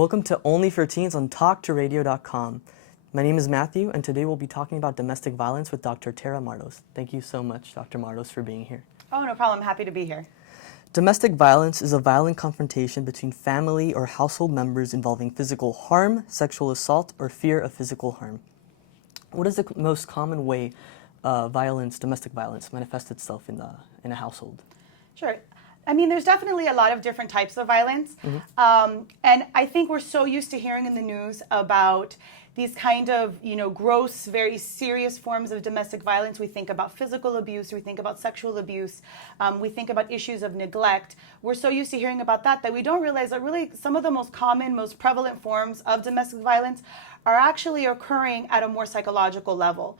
Welcome to Only for Teens on talktoradio.com. My name is Matthew, and today we'll be talking about domestic violence with Dr. Tarah Martos. Thank you so much, Dr. Martos, for being here. Oh, no problem. Happy to be here. Domestic violence is a violent confrontation between family or household members involving physical harm, sexual assault, or fear of physical harm. What is the most common way domestic violence, manifests itself in a household? Sure. I mean, there's definitely a lot of different types of violence. And I think we're so used to hearing in the news about these kind of, gross, very serious forms of domestic violence. We think about physical abuse, we think about sexual abuse, we think about issues of neglect. We're so used to hearing about that we don't realize that really some of the most common, most prevalent forms of domestic violence are actually occurring at a more psychological level.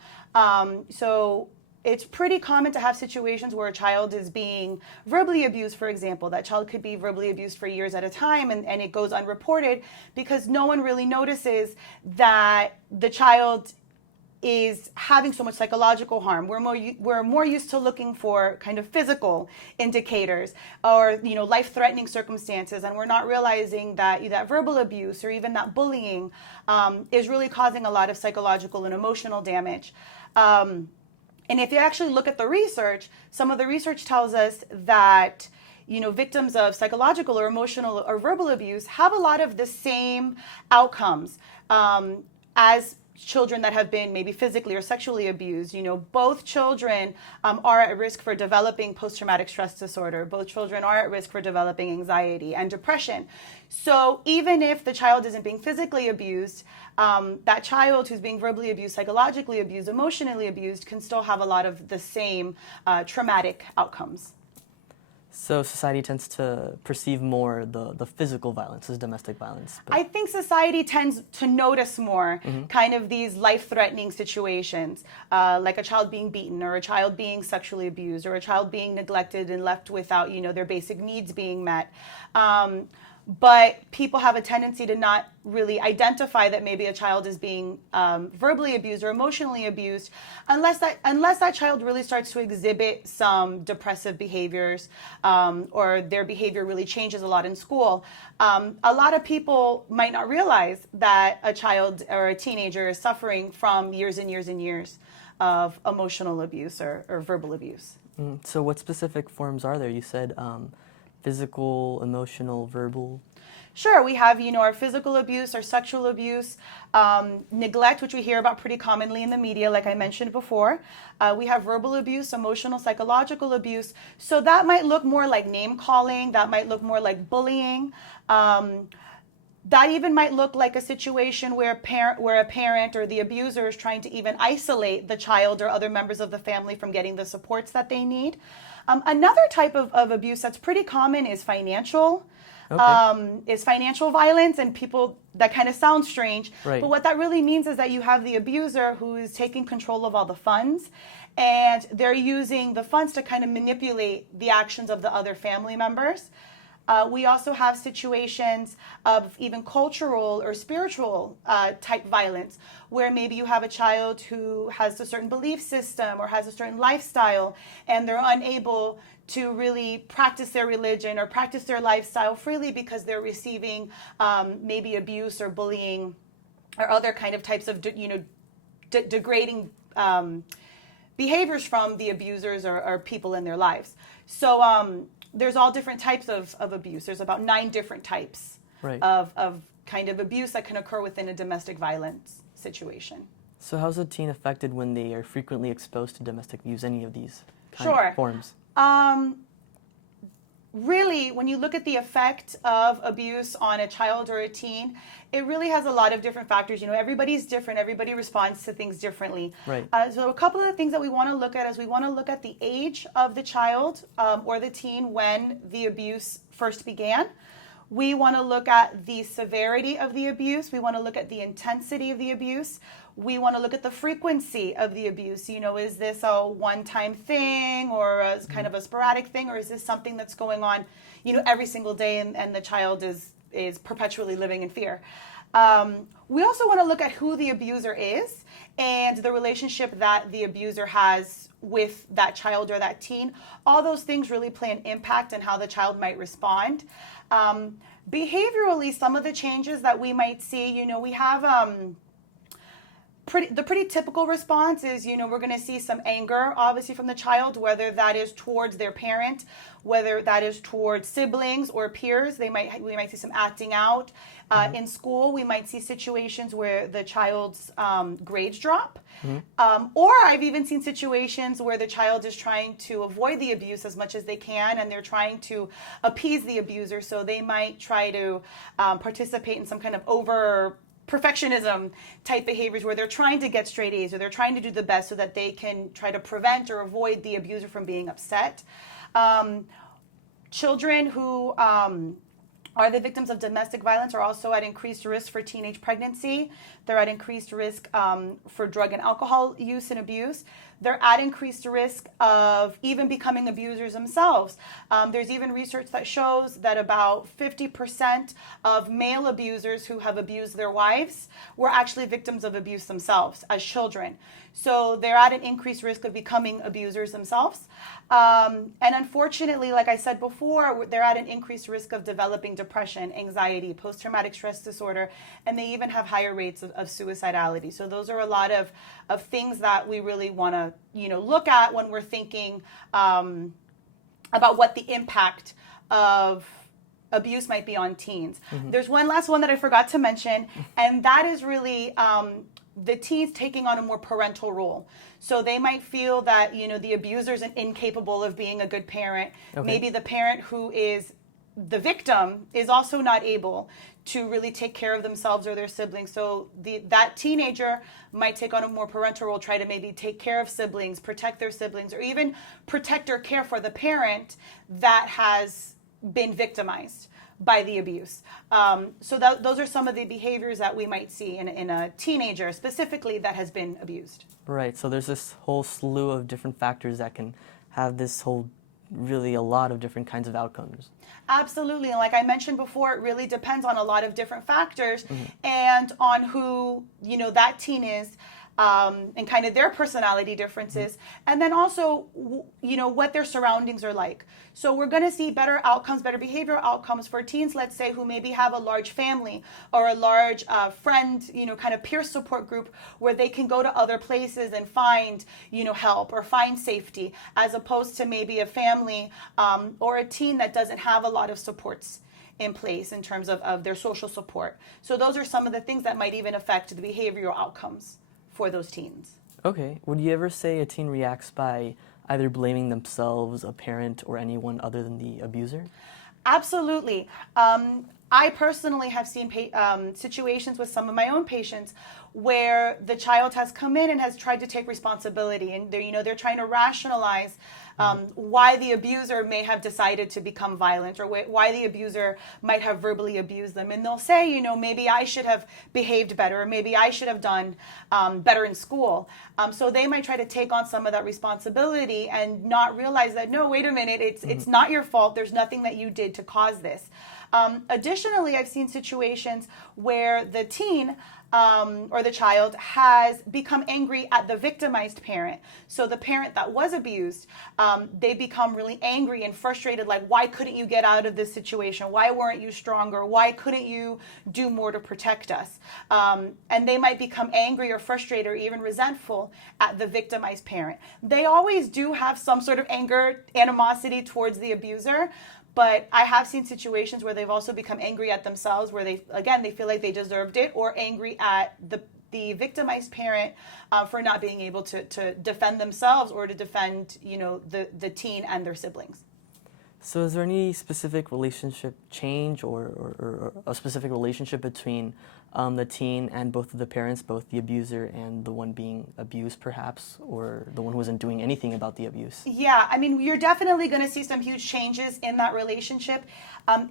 So it's pretty common to have situations where a child is being verbally abused, for example. That child could be verbally abused for years at a time and it goes unreported because no one really notices that the child is having so much psychological harm. We're more used to looking for kind of physical indicators or life-threatening circumstances, and we're not realizing that verbal abuse or even that bullying is really causing a lot of psychological and emotional damage. And if you actually look at the research, some of the research tells us that victims of psychological or emotional or verbal abuse have a lot of the same outcomes as children that have been maybe physically or sexually abused. Both children are at risk for developing post-traumatic stress disorder. Both children are at risk for developing anxiety and depression. So even if the child isn't being physically abused, that child who's being verbally abused, psychologically abused, emotionally abused can still have a lot of the same traumatic outcomes. So society tends to perceive more the physical violence as domestic violence. I think society tends to notice more kind of these life-threatening situations, like a child being beaten or a child being sexually abused or a child being neglected and left without, their basic needs being met. But people have a tendency to not really identify that maybe a child is being verbally abused or emotionally abused unless that child really starts to exhibit some depressive behaviors or their behavior really changes a lot in school. A lot of people might not realize that a child or a teenager is suffering from years and years and years of emotional abuse or verbal abuse. So what specific forms are there? You said physical, emotional, verbal? Sure, we have, our physical abuse, our sexual abuse, neglect, which we hear about pretty commonly in the media, like I mentioned before. We have verbal abuse, emotional, psychological abuse. So that might look more like name calling. That might look more like bullying. That even might look like a situation where a parent or the abuser is trying to even isolate the child or other members of the family from getting the supports that they need. Another type of abuse that's pretty common is financial. Is financial violence, and people, that kind of sounds strange, right. But what that really means is that you have the abuser who is taking control of all the funds, and they're using the funds to kind of manipulate the actions of the other family members. We also have situations of even cultural or spiritual type violence, where maybe you have a child who has a certain belief system or has a certain lifestyle, and they're unable to really practice their religion or practice their lifestyle freely because they're receiving maybe abuse or bullying or other kind of types of degrading behaviors from the abusers or people in their lives. So there's all different types of abuse. There's about 9 different types of kind of abuse that can occur within a domestic violence situation. So how's a teen affected when they are frequently exposed to domestic abuse, any of these Sure. forms? Really, when you look at the effect of abuse on a child or a teen, it really has a lot of different factors. Everybody's different. Everybody responds to things differently. Right. So a couple of the things that we want to look at is we want to look at the age of the child or the teen when the abuse first began. We want to look at the severity of the abuse. We want to look at the intensity of the abuse. We want to look at the frequency of the abuse. Is this a one-time thing or a kind of a sporadic thing, or is this something that's going on, every single day and the child is perpetually living in fear? We also want to look at who the abuser is and the relationship that the abuser has with that child or that teen. All those things really play an impact on how the child might respond. Behaviorally, some of the changes that we might see, we have the pretty typical response is, we're going to see some anger, obviously, from the child, whether that is towards their parent, whether that is towards siblings or peers. We might see some acting out. In school, we might see situations where the child's grades drop. Or I've even seen situations where the child is trying to avoid the abuse as much as they can, and they're trying to appease the abuser. So they might try to participate in some kind of over perfectionism type behaviors where they're trying to get straight A's, or they're trying to do the best so that they can try to prevent or avoid the abuser from being upset. Children who are the victims of domestic violence are also at increased risk for teenage pregnancy. They're at increased risk for drug and alcohol use and abuse. They're at increased risk of even becoming abusers themselves. There's even research that shows that about 50% of male abusers who have abused their wives were actually victims of abuse themselves as children. So they're at an increased risk of becoming abusers themselves. And unfortunately, like I said before, they're at an increased risk of developing depression, anxiety, post-traumatic stress disorder, and they even have higher rates of suicidality. So those are a lot of things that we really want to look at when we're thinking about what the impact of abuse might be on teens. There's one last one that I forgot to mention, and that is really the teens taking on a more parental role. So they might feel that, the abuser is incapable of being a good parent. Okay. Maybe the parent who is the victim is also not able to really take care of themselves or their siblings. So that teenager might take on a more parental role, try to maybe take care of siblings, protect their siblings, or even protect or care for the parent that has been victimized by the abuse. So those are some of the behaviors that we might see in a teenager specifically that has been abused. Right, so there's this whole slew of different factors that can have this whole, really a lot of different kinds of outcomes. Absolutely, and like I mentioned before, it really depends on a lot of different factors and on who, that teen is. And kind of their personality differences, and then also, what their surroundings are like. So we're going to see better outcomes, better behavioral outcomes for teens, let's say, who maybe have a large family or a large friend, kind of peer support group where they can go to other places and find, help or find safety, as opposed to maybe a family or a teen that doesn't have a lot of supports in place in terms of their social support. So those are some of the things that might even affect the behavioral outcomes for those teens. Okay. Would you ever say a teen reacts by either blaming themselves, a parent, or anyone other than the abuser? Absolutely. I personally have seen situations with some of my own patients where the child has come in and has tried to take responsibility, and they're trying to rationalize why the abuser may have decided to become violent, or why the abuser might have verbally abused them. And they'll say, maybe I should have behaved better, or maybe I should have done better in school. So they might try to take on some of that responsibility and not realize that, no, wait a minute, it's not your fault. There's nothing that you did to cause this. Additionally, I've seen situations where the teen or the child has become angry at the victimized parent. So the parent that was abused, they become really angry and frustrated, like, why couldn't you get out of this situation? Why weren't you stronger? Why couldn't you do more to protect us? And they might become angry or frustrated or even resentful at the victimized parent. They always do have some sort of anger, animosity towards the abuser. But I have seen situations where they've also become angry at themselves, where they feel like they deserved it, or angry at the victimized parent for not being able to defend themselves or to defend, the teen and their siblings. So is there any specific relationship change or a specific relationship between the teen and both of the parents, both the abuser and the one being abused perhaps, or the one who isn't doing anything about the abuse? Yeah, I mean, you're definitely going to see some huge changes in that relationship.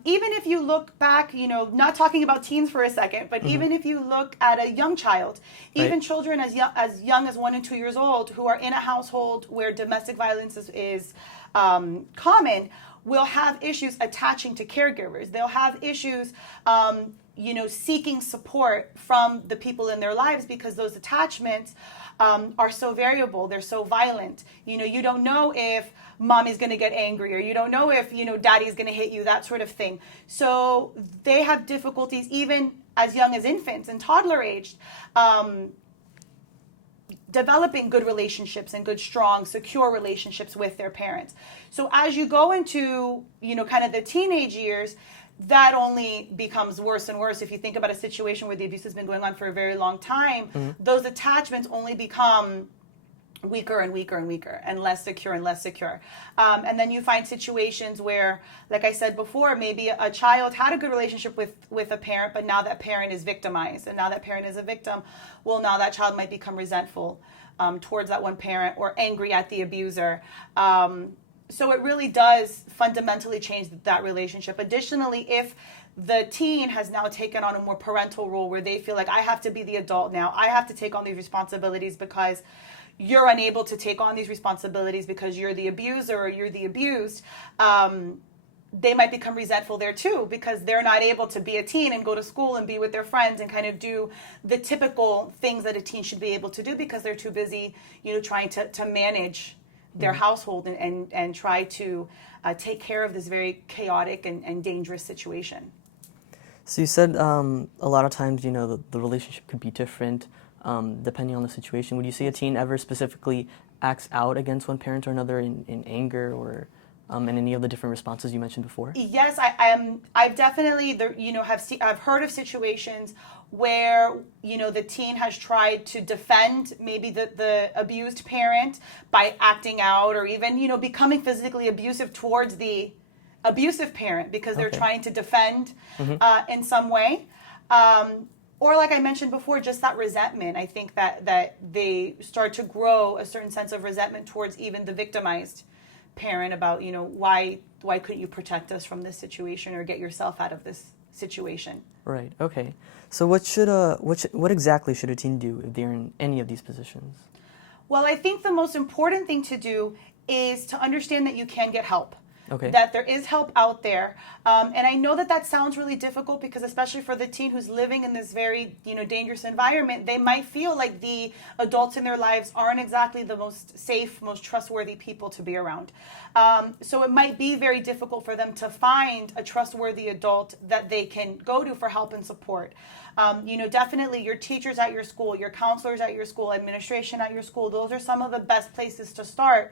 Even if you look back, not talking about teens for a second, but even if you look at a young child, even children as young as 1 and 2 years old who are in a household where domestic violence is common, will have issues attaching to caregivers. They'll have issues, seeking support from the people in their lives, because those attachments are so variable. They're so violent. You don't know if mommy's going to get angry, or you don't know if, daddy's going to hit you, that sort of thing. So they have difficulties even as young as infants and toddler aged, developing good relationships and good, strong, secure relationships with their parents. So as you go into, kind of the teenage years, that only becomes worse and worse. If you think about a situation where the abuse has been going on for a very long time, those attachments only become weaker and weaker and weaker, and less secure and less secure. And then you find situations where, like I said before, maybe a child had a good relationship with a parent, but now that parent is victimized, and now that parent is a victim, well, now that child might become resentful towards that one parent, or angry at the abuser. So it really does fundamentally change that relationship. Additionally, if the teen has now taken on a more parental role, where they feel like, I have to be the adult now, I have to take on these responsibilities because you're unable to take on these responsibilities because you're the abuser or you're the abused, they might become resentful there too, because they're not able to be a teen and go to school and be with their friends and kind of do the typical things that a teen should be able to do, because they're too busy, trying to manage their household and try to take care of this very chaotic and dangerous situation. So you said a lot of times, the relationship could be different depending on the situation. Would you say a teen ever specifically acts out against one parent or another in anger, or in any of the different responses you mentioned before? Yes, I've definitely I've heard of situations where the teen has tried to defend maybe the abused parent by acting out, or even becoming physically abusive towards the abusive parent, because they're trying to defend in some way. Or like I mentioned before, just that resentment. I think that they start to grow a certain sense of resentment towards even the victimized parent about, why couldn't you protect us from this situation, or get yourself out of this situation? Right. Okay. So what exactly should a teen do if they're in any of these positions? Well, I think the most important thing to do is to understand that you can get help. Okay. That there is help out there. And I know that sounds really difficult, because especially for the teen who's living in this very, dangerous environment, they might feel like the adults in their lives aren't exactly the most safe, most trustworthy people to be around. So it might be very difficult for them to find a trustworthy adult that they can go to for help and support. Definitely your teachers at your school, your counselors at your school, administration at your school, those are some of the best places to start.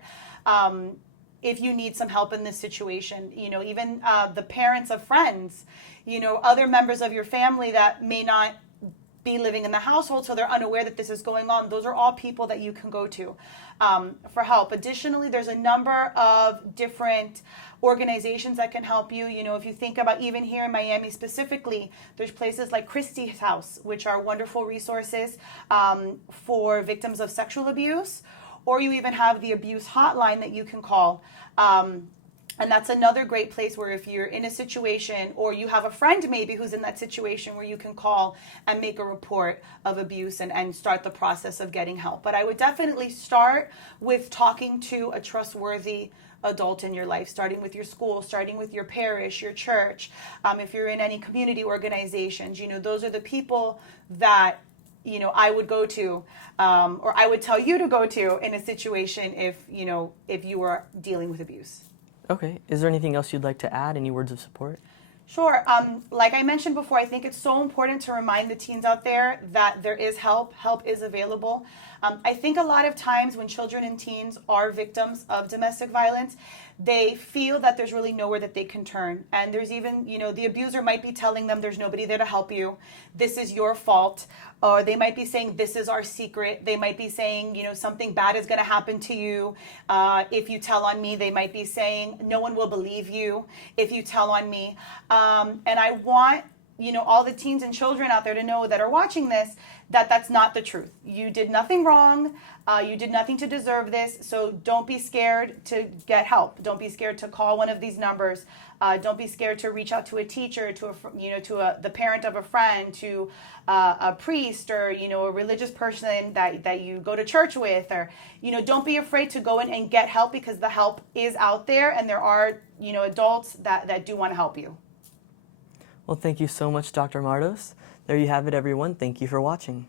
If you need some help in this situation, even the parents of friends, other members of your family that may not be living in the household, so they're unaware that this is going on. Those are all people that you can go to for help. Additionally, there's a number of different organizations that can help you. If you think about even here in Miami specifically, there's places like Christie's House, which are wonderful resources for victims of sexual abuse. Or you even have the abuse hotline that you can call. And that's another great place where if you're in a situation, or you have a friend maybe who's in that situation, where you can call and make a report of abuse and start the process of getting help. But I would definitely start with talking to a trustworthy adult in your life, starting with your school, starting with your parish, your church. If you're in any community organizations, those are the people that I would go to, or I would tell you to go to in a situation if you were dealing with abuse. Okay. Is there anything else you'd like to add? Any words of support? Sure. Like I mentioned before, I think it's so important to remind the teens out there that there is help. Help is available. I think a lot of times when children and teens are victims of domestic violence, they feel that there's really nowhere that they can turn. And there's even, the abuser might be telling them there's nobody there to help you. This is your fault. Or they might be saying, this is our secret. They might be saying, something bad is going to happen to you if you tell on me. They might be saying, no one will believe you if you tell on me. And I want, all the teens and children out there to know that are watching this, that that's not the truth. You did nothing wrong. You did nothing to deserve this. So don't be scared to get help. Don't be scared to call one of these numbers. Don't be scared to reach out to a teacher, to the parent of a friend, to a priest, or a religious person that you go to church with, or don't be afraid to go in and get help, because the help is out there, and there are adults that do want to help you. Well, thank you so much, Dr. Martos. There you have it, everyone. Thank you for watching.